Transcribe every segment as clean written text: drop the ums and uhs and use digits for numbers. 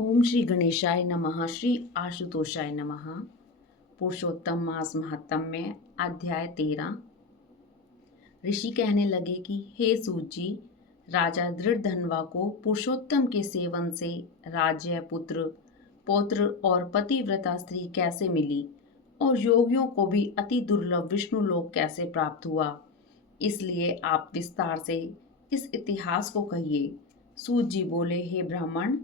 ओम श्री गणेशाय नमः। श्री आशुतोषाय नमः। पुरुषोत्तम मास महात्म में अध्याय 13। ऋषि कहने लगे कि हे सूत जी, राजा दृढ़धनवा को पुरुषोत्तम के सेवन से राज्य, पुत्र, पौत्र और पतिव्रता स्त्री कैसे मिली और योगियों को भी अति दुर्लभ विष्णु लोक कैसे प्राप्त हुआ, इसलिए आप विस्तार से इस इतिहास को कहिए। सूत जी बोले, हे ब्राह्मण,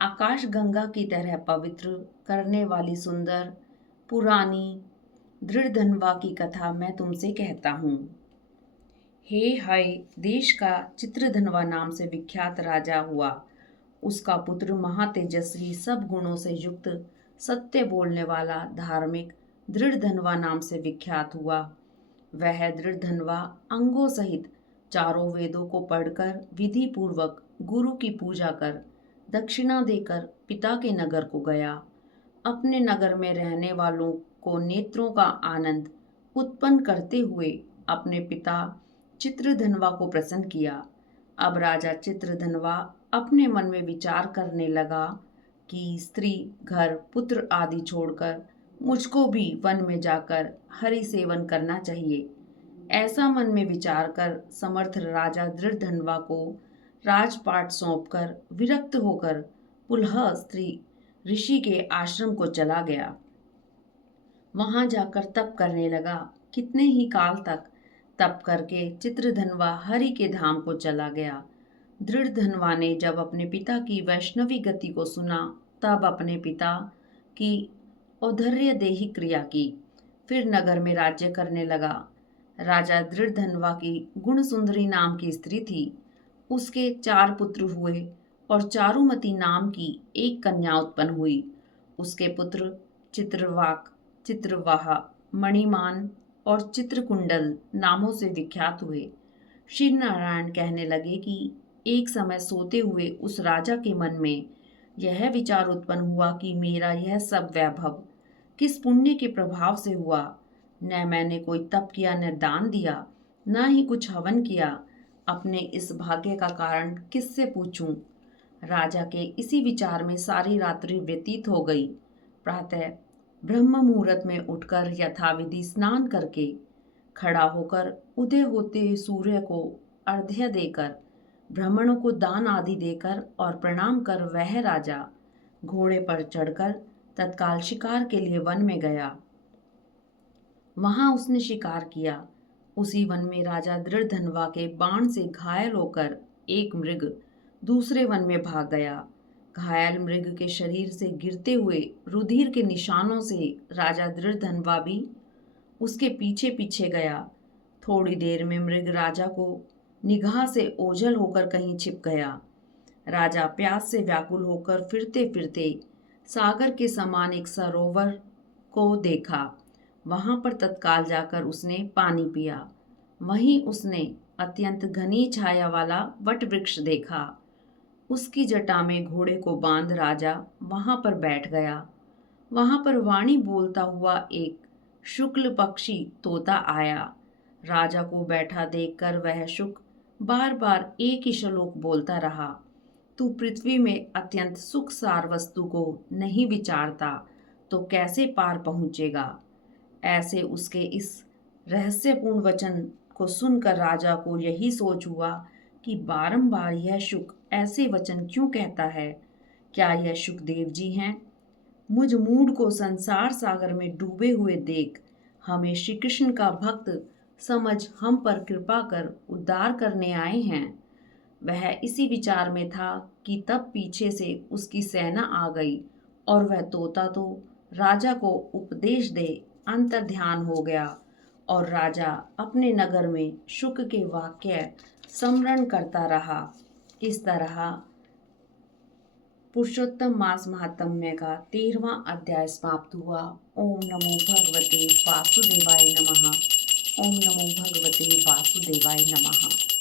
आकाश गंगा की तरह पवित्र करने वाली सुंदर पुरानी दृढ़धनवा की कथा मैं तुमसे कहता हूँ। हे हाय देश का चित्रधनवा नाम से विख्यात राजा हुआ। उसका पुत्र महातेजस्वी, सब गुणों से युक्त, सत्य बोलने वाला, धार्मिक दृढ़धनवा नाम से विख्यात हुआ। वह दृढ़धनवा अंगों सहित चारों वेदों को पढ़कर विधि पूर्वक गुरु की पूजा कर दक्षिणा देकर पिता के नगर को गया। अपने नगर में रहने वालों को नेत्रों का आनंद उत्पन्न करते हुए अपने पिता चित्रधनवा को प्रसन्न किया। अब राजा चित्रधनवा अपने मन में विचार करने लगा कि स्त्री, घर, पुत्र आदि छोड़कर मुझको भी वन में जाकर हरि सेवन करना चाहिए। ऐसा मन में विचार कर समर्थ राजा दृढ़धनवा को राजपाट सौंपकर विरक्त होकर पुलह स्त्री ऋषि के आश्रम को चला गया। वहां जाकर तप करने लगा। कितने ही काल तक तप करके चित्रधनवा हरि के धाम को चला गया। दृढ़धनवा ने जब अपने पिता की वैष्णवी गति को सुना, तब अपने पिता की औद्धर्य देही क्रिया की, फिर नगर में राज्य करने लगा। राजा दृढ़धनवा की गुण सुंदरी नाम की स्त्री थी। उसके 4 पुत्र हुए और चारुमती नाम की एक कन्या उत्पन्न हुई। उसके पुत्र चित्रवाक, चित्रवाहा, मणिमान और चित्रकुंडल नामों से विख्यात हुए। श्री नारायण कहने लगे कि एक समय सोते हुए उस राजा के मन में यह विचार उत्पन्न हुआ कि मेरा यह सब वैभव किस पुण्य के प्रभाव से हुआ। न मैंने कोई तप किया, न दान दिया, न ही कुछ हवन किया। अपने इस भाग्य का कारण किससे पूछूं? राजा के इसी विचार में सारी रात्रि व्यतीत हो गई। प्रातः ब्रह्म मुहूर्त में उठकर यथाविधि स्नान करके खड़ा होकर उदय होते सूर्य को अर्घ्य देकर, ब्राह्मणों को दान आदि देकर और प्रणाम कर वह राजा घोड़े पर चढ़कर तत्काल शिकार के लिए वन में गया। वहां उसने शिकार किया। उसी वन में राजा दृढ़धनवा के बाण से घायल होकर एक मृग दूसरे वन में भाग गया। घायल मृग के शरीर से गिरते हुए रुधिर के निशानों से राजा दृढ़धनवा भी उसके पीछे पीछे गया। थोड़ी देर में मृग राजा को निगाह से ओझल होकर कहीं छिप गया। राजा प्यास से व्याकुल होकर फिरते फिरते सागर के समान एक सरोवर को देखा। वहां पर तत्काल जाकर उसने पानी पिया। वहीं उसने अत्यंत घनी छाया वाला वट वृक्ष देखा। उसकी जटा में घोड़े को बांध राजा वहां पर बैठ गया। वहां पर वाणी बोलता हुआ एक शुक्ल पक्षी तोता आया। राजा को बैठा देखकर वह शुक बार बार एक ही श्लोक बोलता रहा, तू पृथ्वी में अत्यंत सुख सार वस्तु को नहीं विचारता तो कैसे पार पहुंचेगा। ऐसे उसके इस रहस्यपूर्ण वचन को सुनकर राजा को यही सोच हुआ कि बारंबार यह शुक ऐसे वचन क्यों कहता है। क्या यह शुकदेव जी हैं? मुझ मूढ़ को संसार सागर में डूबे हुए देख हमें श्री कृष्ण का भक्त समझ हम पर कृपा कर उद्धार करने आए हैं। वह इसी विचार में था कि तब पीछे से उसकी सेना आ गई और वह तोता तो राजा को उपदेश दे अंतर्ध्यान हो गया और राजा अपने नगर में शुक के वाक्य स्मरण करता रहा। इस तरह पुरुषोत्तम मास महात्म्य का 13वां अध्याय समाप्त हुआ। ओम नमो भगवते वासुदेवाय नमः। ओम नमो भगवते वासुदेवाय नमः।